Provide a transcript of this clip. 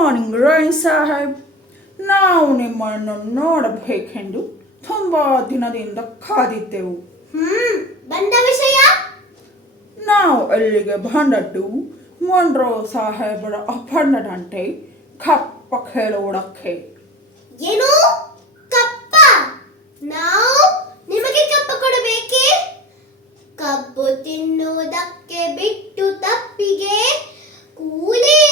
Morning Roy Saheb. ನಾವು ನಿಮ್ಮನ್ನು ನೋಡಬೇಕೆಂದು ತುಂಬಾ ದಿನದಿಂದ ಕಾದಿದ್ದೆವು. ಬಂದ ವಿಷಯ? ನಾವು ಅಲ್ಲಿಗೆ ಬಂದದ್ದು ಮೊನ್ರೋ ಸಾಹೇಬರ ಅಪ್ಪಣ್ಣನಂತೆ ಕಪ್ಪ ಕೇಳುವುದಕ್ಕೆ. ಏನು ಕಪ್ಪ? ನಾವು ನಿಮಗೆ ಕಪ್ಪ ಕೊಡಬೇಕೆ? ಕಬ್ಬು ತಿನ್ನುವುದಕ್ಕೆ ಬಿಟ್ಟು ತಪ್ಪಿಗೆ ಕೂಲಿ